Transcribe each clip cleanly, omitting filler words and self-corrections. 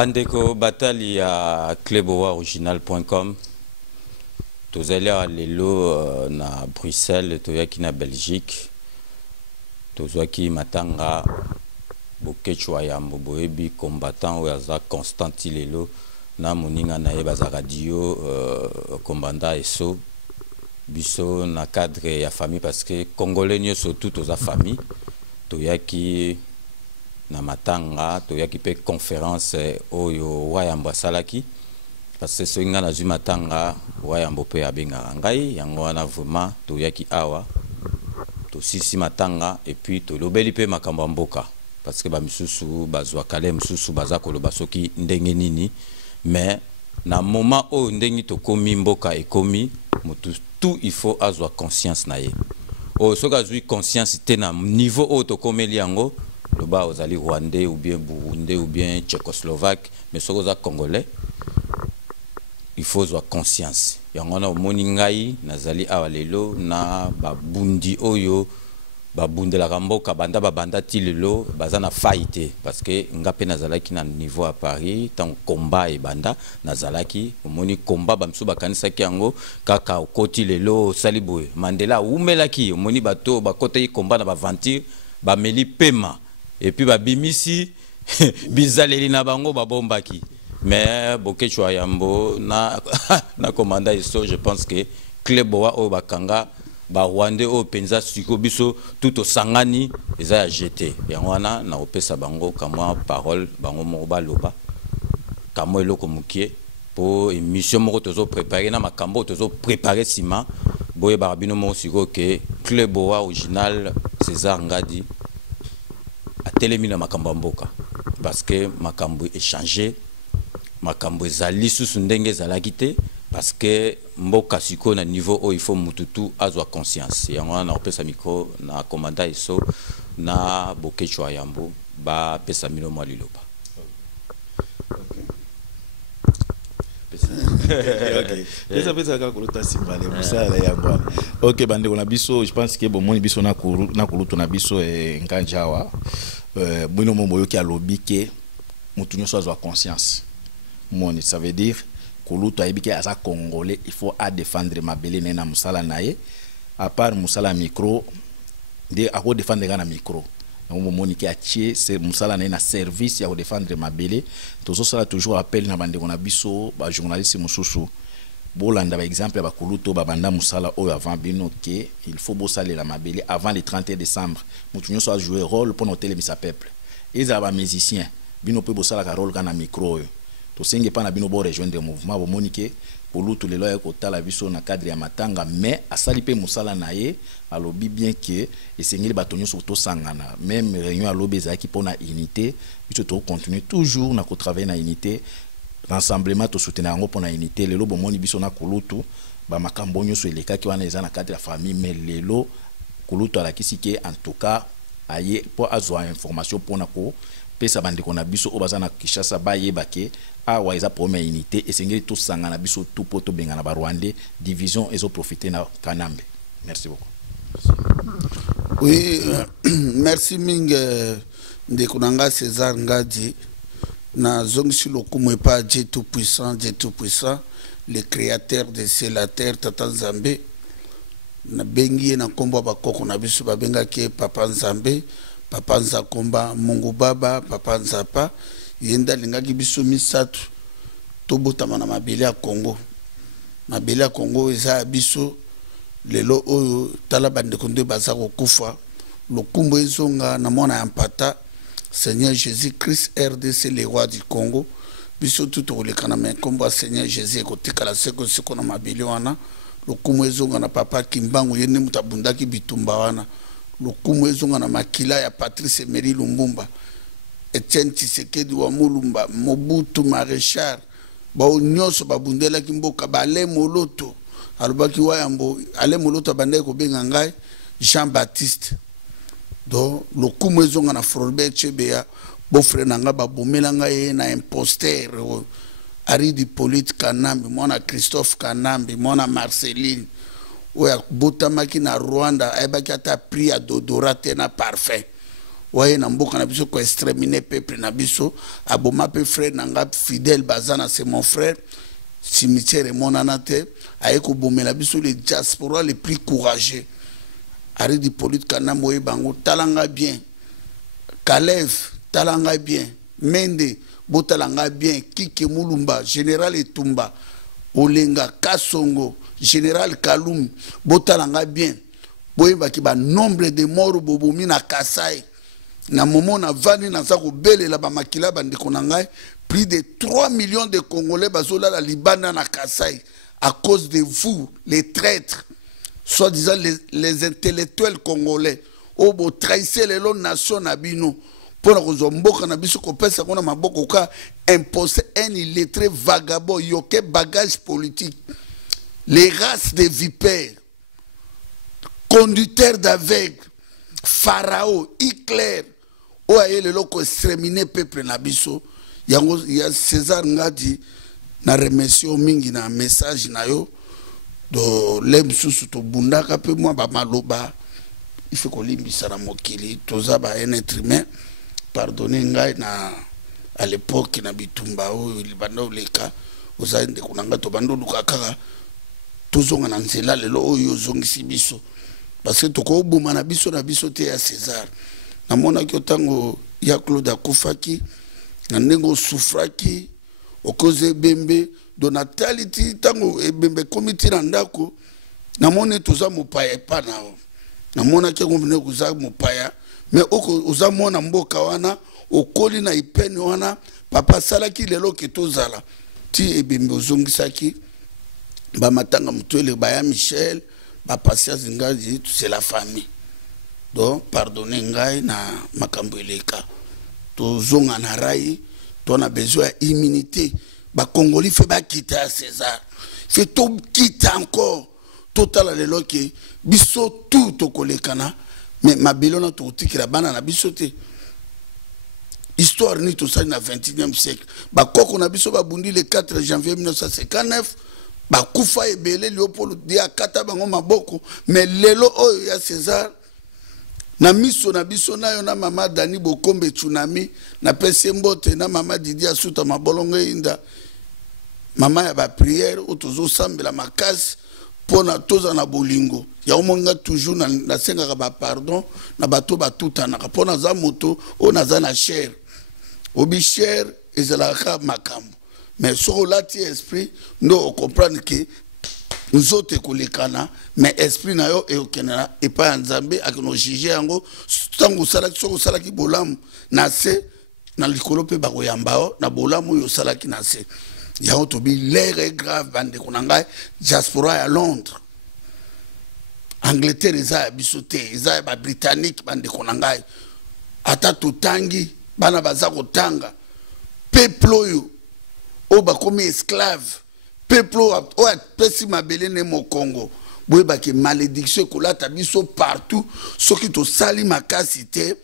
Bandeko Batali à cleboaoriginal.com. Tous allés à l'élo na Bruxelles, tous qui na Belgique. Tous qui matanga bokechwa ya mboboebi combattant ou aza Constantin lelo na moninga na yebaza radio commandant eso biso na cadre ya famille parce que congolais nyoso tout aux famille toyaki na matanga toyaki pe conférence oyo wayambo salaki parce que so nga na zu matanga wayambo pe abenga ngai yango wana vraiment toyaki awa to sisi matanga et puis to lobeli pe makambo mboka parce que ba misusu bazwa kale misusu baza koloba soki ndenge nini mais na moment o ndenge to komi mboka e komi mutu tout il faut azwa conscience na ye o soka azwi conscience te na niveau o to komeli yango loba ozali rwandais ou bien burundais ou bien tchécoslovaque mais soka za congolais il faut azwa conscience yango na omoni ngai nazali awa lelo na babundi oyo babundela mboka banda babanda ti lelo baza na faite parce que ngape nazalaki na niveau à Paris tant combat et banda nazalaki omoni combat bamsu bakanisaki yango kaka okoti lelo saliboye Mandela umelaki omoni bato bakota yi combat na baventure bameli pema et puis babimisi bizaleli na bango babombaki mais bokechwa yambo na na commandant iso je pense que Kleboa o bakanga ba Rwandais o penza siko biso tout au sangani eza ya jeté yango wana na opesa bango kamwa parole bango mo baloba kamwa eloko mukie po émission moko tozo préparer na makambo tozo préparer sima boye barabino mo siko ke Kleboa original César Ngadi a telemi na makambo mboka parce que makambo échanger makambo ezali susu ndenge ezalaki te parce que mboka siko na niveau o il faut mututu azwa conscience yango na opesa micro na commandant iso na bokechwa yambo ba pesa mino mwa liloba. Ok, bande on a biso, je pense que bon moni biso na kulutu na biso nganjawa bino moyo ki alobi ke mutu nyoso azwa conscience. Moni ça veut dire kulutu aibike asa congolais il faut à défendre mabele na musala naye à part musala micro de a ko défendre na micro donc moni ki atie c'est musala na service ya ko défendre mabele to so sala toujours appel na bande na biso ba journaliste mususu bolanda par exemple ba kulutu ba banda musala oyo avant bino ke il faut bosala la mabele avant le 31 décembre mutu nyoso a jouer rôle pour noter les peuple ils aba musiciens bino pe bosala ka rôle kana micro oyo to senge pa na bino bo rejoindre le mouvement bo monike kulutu lelo ya ko tala biso na cadre ya matanga mais asali pe musala na ye alobi bien que esengeli batonyo surtout sangana même réunion alobi ezaki pona unité biso to continuer toujours na ko travailler na unité rassemblement to soutenir ngo pona unité lelo bo moni biso na kulutu ba makambo nyoso elekaki wana eza na cadre ya famille mais lelo kulutu alakisi ke en tout cas aye po azwa information pona ko pesa bandeko na biso obazana Kishasa baye bake awa eza première unité et sengeli tout sangana biso tout poto bengana ba Rwandais division ezo profiter na Kanambe. Merci beaucoup. Oui, merci ming ndeko nanga César Ngadi na zongisi lokumu pa Dieu tout puissant, le créateur de ciel la terre tata Nzambe na bengi na kombo ba koko na biso ba benga ke papa Nzambe papa Nzakomba Mungu Baba papa Nzapa yenda lingaki biso misatu tobotama na mabele ya Congo eza biso lelo oyo tala bandeko nde baza kokufa lokumbo ezonga na mwana ya mpata Seigneur Jésus Christ RDC le roi du Congo biso tout kolekana me kombo Seigneur Jésus kotikala seko na mabele wana lokumbo ezonga na papa Kimbangu yene mutabundaki bitumba wana lokumu ezonga na makila ya Patrice Emery Lumbumba Etienne Tshisekedi wa Mulumba Mobutu Maréchal bao nyoso babundela kimboka bale moloto alobaki wayambo ale moloto bandai ko benga ngai Jean Baptiste do lokumu ezonga na Floribert Chebeya bo frère nanga babomela ngai na imposteur Aridi Polite Kanambi mwana Christophe Kanambi mwana Marceline oya botamaki na Rwanda ayebaki ata prix ya dodorate na parfum waye na mboka na biso ko exterminer peuple na biso aboma pe frère nanga fidèle bazana c'est mon frère cimetière monana te aye ko bomela biso les diaspora les plus courageux ari di polite kana moye bango talanga bien Kalev talanga bien Mende botalanga bien Kike Mulumba général Etumba Olenga Kasongo général Kalum botalanga bien boye baki ba nombre de morts bobomi na Kasai na moment na vani na zako bele la ba makila bande konanga plus de 3 millions de Congolais bazola la Libana na Kasai à cause de vous les traîtres soi-disant les intellectuels congolais au bo trahissez les nations na bino pour la kozomboka na biso ko pesa kona maboko ka imposer un illettré vagabond yoke bagage politique les races de vipères conducteurs d'aveugles Pharaon Hitler o aye le loko exterminer peuple na biso yango ya César ngadi na remercier mingi na message na yo do lem susu to bundaka pe moi ba maloba il faut qu'on limbisa na mokili toza ba un être humain pardonnez ngai na à l'époque na bitumba o libanda oleka ozainde kunanga to bando lukaka tozonga na nzela lelo oyo zongisi biso parce que toko boma na biso te ya César na mona ki otango ya Claude akufaki na nengo souffraki okoze bembe donatality tango ebembe comité na ndako na mona toza mopaya pa nao na mona ke ngomne kuza mopaya mais oko oza mona mboka wana okoli na ipeni wana papa salaki lelo ke tozala ti ebembe ozongisaki ba matanga mutwele baya Michel ba Patience Ngazi c'est la famille donc pardonnez ngai na makambo eleka tozonga na rai on a besoin d'immunité ba Congolais fait ba quitter César fait tout quitter encore total le loke biso tout to kolekana mais ma bilona to tikira bana na biso te histoire ni tout ça na 21e siècle ba koko na biso ba bundi le 4 janvier 1959 ba kufa ebele Léopold dia kata bango maboko mais lelo oyo ya César na miso na biso na yo na mama Dani Bokombe tsunami na pese mbote na mama Didi Asuta mabolongo inda mama ya ba prière otozo sambela makasi pona toza na bolingo ya omonga toujours na senga ba pardon na bato batuta na pona za moto o na za na cher obi cher ezalaka makambo mais sur lati esprit ndo comprendre que nous autres kolekana mais esprit na yo e okena e pa nzambe akino juger yango tango salaki bolamu na se na likolo pe ba koyamba na bolamu yo salaki na se ya to bi l'air est grave bande kunanga diaspora à Londres Angleterre eza bisote eza ba britannique bande kunanga ata tutangi bana baza kotanga peuple yo o ba comme esclave peuple o pesi mabele ne mo Congo boye ba ke malédiction kolata biso partout ce qui to sali makasi te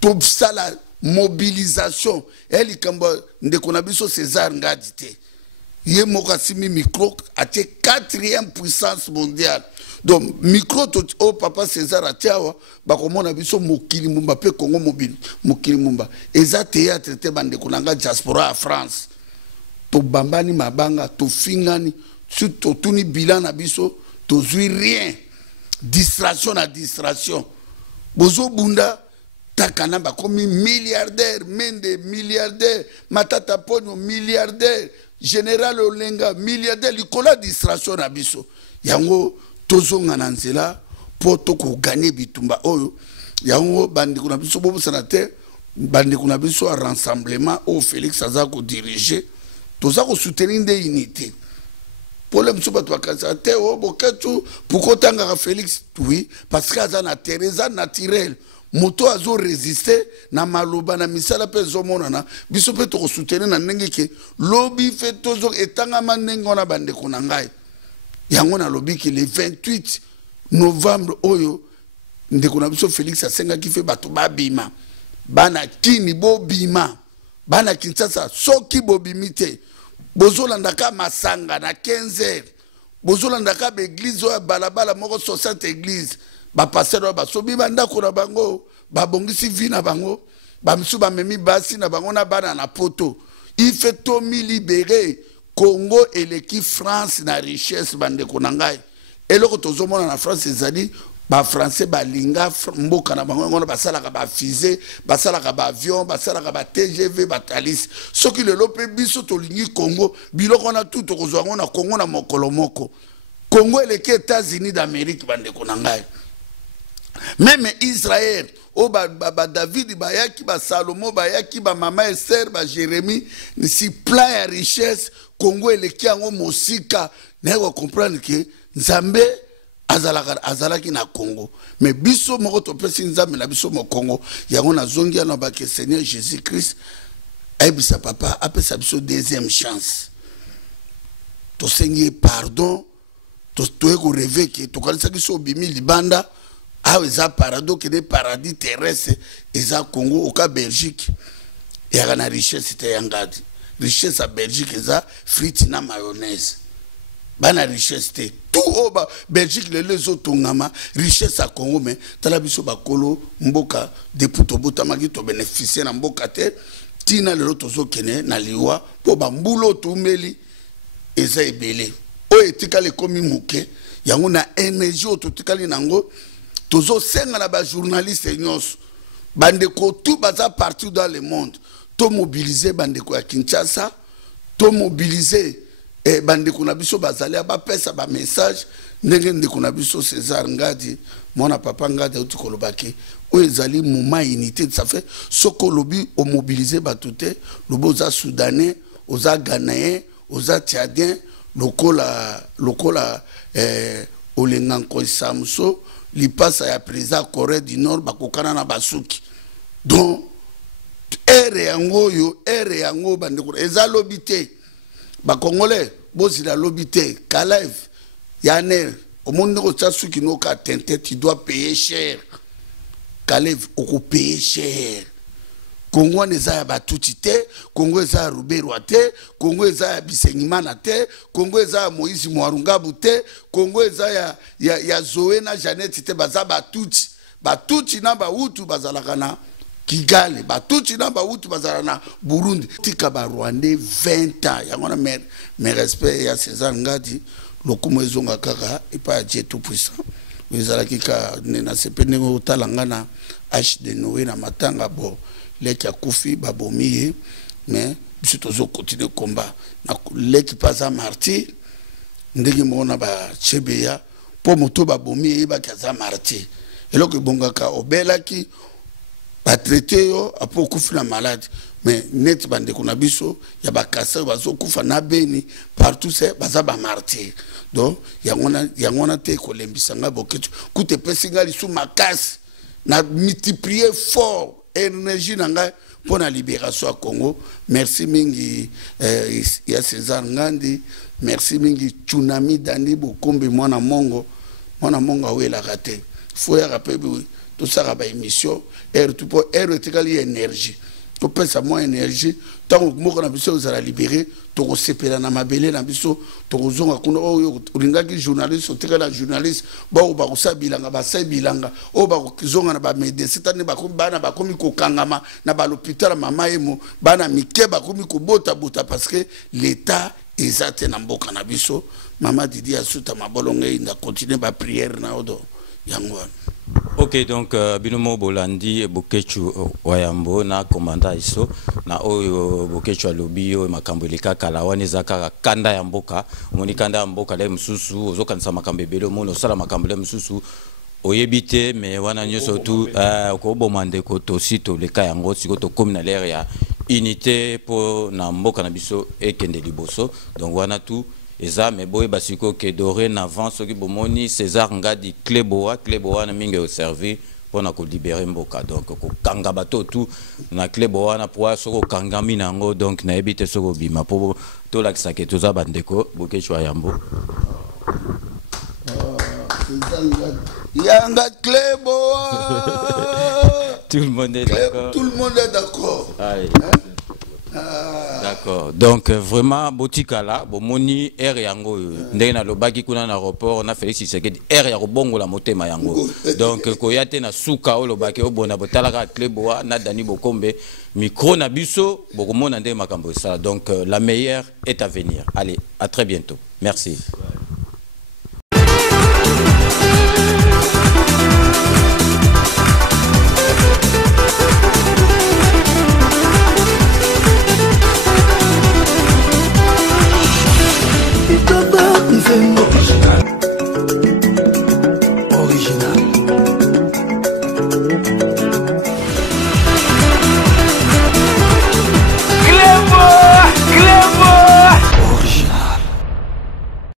to sala mobilisation eli kamba ndeko na biso César Ngadi te ye moka simi micro atie 4e puissance mondiale donc micro to o papa César atiawa ba komona biso mokili mumba pe Congo mobile mokili mumba eza théâtre te bande kunanga diaspora à France to bambani mabanga to fingani surtout tuni bilan na biso to zui rien distraction na distraction bozo bunda takana ba komi milliardaire Mende milliardaire Matata Ponyo milliardaire général Olenga milliardaire likola distraction na biso yango tozonga na nzela po to ko gagner bitumba oyo yango bandi kuna biso bobo sénateur bandi kuna biso a rassemblement au Félix Azako diriger toza ko soutenir des unités problème so bato bakasa te o boketu pourquoi tanga Félix oui parce que azana Teresa naturel moto azo résister na maloba na misala pe zomonana biso pe to soutenir na ndenge ke lobby fait tozo etanga manengo na bande kuna ngai yango na lobby ke le 28 novembre oyo ndeko na biso Félix asenga ki fe bato babima bana kini bobima bana Kinshasa soki bobimite bozolanda ka masanga na 15h bozolanda ka be église o balabala moko 60 église ba pasteur ba sobi banda ko na bango babongisi vi na bango bamisu bamemi basi na bango na bana na poto il fait tomi libéré Congo eleki France na richesse bandeko na ngai eloko tozomona na France ezali ba français balinga mboka na bango ngona basalaka ba fusée basalaka ba avion basalaka ba TGV batalis soki lelo pe biso tolingi Congo biloko na tout tokozwa ngona Congo na mokolo moko Congo eleki États-Unis d'Amérique bandeko na ngai même Israël o ba David bayaki ba Salomo bayaki ba mama Esther ba Jérémie si plein ya richesse Congo eleki yango mosika na ko comprendre que Nzambe azalaki na Congo mais biso moko topesi Nzambe na biso mo Congo yango na zongi ya na ba que Seigneur Jésus-Christ ayebisa papa apesa biso deuxième chance to sengi pardon to ko rêver que to kanisa biso bimi libanda ah eza parado que des paradis terrestres eza Congo au cas Belgique et ya na richesse te yangadi richesse à Belgique eza frites na mayonnaise bana richesse te tout oba Belgique les autres ngama richesse à Congo mais tala biso bakolo mboka depuis to botamaki to bénéficier na mboka te tina lelo tozo kene na liwa po ba mbulo tumeli eza ebele o etikale komi muke yango na énergie ototikali nango tozo senga na ba journaliste nyos bandeko tout baza partout dans le monde to mobiliser bandeko ya Kinshasa to mobiliser bandeko na biso bazali ba pesa ba message ndenge ndeko na biso César Ngadi mona papa Ngadi utukolobaki o ezali mouvement unité ça fait soko lobi o mobiliser batute lobo za soudanais oza ghanéen oza tchadien lokola olenganko samso li pasa ya président Corée du Nord bakokana na basuki donc ere yango bandeko eza lobité ba congolais bozila lobité Kalev Yaner au monde ko tsasuki no ka tente tu dois payer cher Kalev oko payer cher Congo neza ya batuti te Congo eza ya Ruberwa te Congo eza ya Bisenyimana te Congo eza ya Moïse Mwarungabu te Congo eza ya Zoé na Jeannette te baza batuti na bautu bazalaka na Kigali batuti na bautu bazala na Burundi tika ba Rwandais 20 ans yangona mes respect ya César Ngadi lokumo ezonga kaka epa Dieu tout puissant ezala kika na sepene ngo talanga na H de Noé na matanga bo leki akufi babomiye mais biso tozo continuer combat na leki paza martyr ndenge mona ba chebeya po moto babomiye ba kaza martyr eloko bongaka obelaki ba traité yo apo kufi na malade mais net bande kuna biso ya ba kasa bazo kufa na beni partout c'est baza ba martyr donc yangona te ko lembisanga boketu kute pesinga lisu makasi na multiplier fort énergie nanga pour la libération à Congo. Merci mingi ya César Ngandi, merci mingi Tsunami Dani Bokombe mwana mongo awe la raté. Faut y rappeler tout ça ba émission tout pour etikali énergie. To pesa moins énergie tant moko na biso za libérer to ko sepela na mabele na biso to ko zonga kuna o ulingaki journaliste o tika na journaliste ba ko sabilanga ba sabilanga o ba ko zonga na ba médecin tane ba ko bana ba komi ko kangama na ba l'hôpital mama emo bana mike ba komi ko bota parce que l'état ezate na mboka na biso mama Didi asuta mabolonga inda continuer ba prière na odo yango. Ok, donc binomo bolandi bokechu wayambo na komanda iso na oyo bokechu alobio makambo eleka kala wana ezaka kanda ya mboka moni kanda ya mboka le msusu ozokanisa makambo ebele mono sala makambo le msusu oyebite mais wana nyoso tu ko bomande ko to sito leka yango siko to komina l'air ya unité po na mboka na biso ekende liboso donc wana tu eza mais boye basiko ke dorénavant soki bomoni César Ngadi Kleboa na mingi au servi pona ko libérer mboka donc ko kanga bato tout na Kleboa na poa soko kanga minango donc na ebite soko bima po to lakisa ke toza bandeko bokechwa yambo Yanga Kleboa tout le monde est d'accord. Tout le monde est d'accord. D'accord. Donc vraiment botikala bomoni air yango ndenge na lobaki kuna na aéroport na Félix Tshisekedi air ya kobongo la motema yango. Donc koyate na suka o lobaki obona botalaka Kleboa na Dani Bokombe micro na biso bokomona ndenge makambo ça. Donc la meilleure est à venir. Allez, à très bientôt. Merci.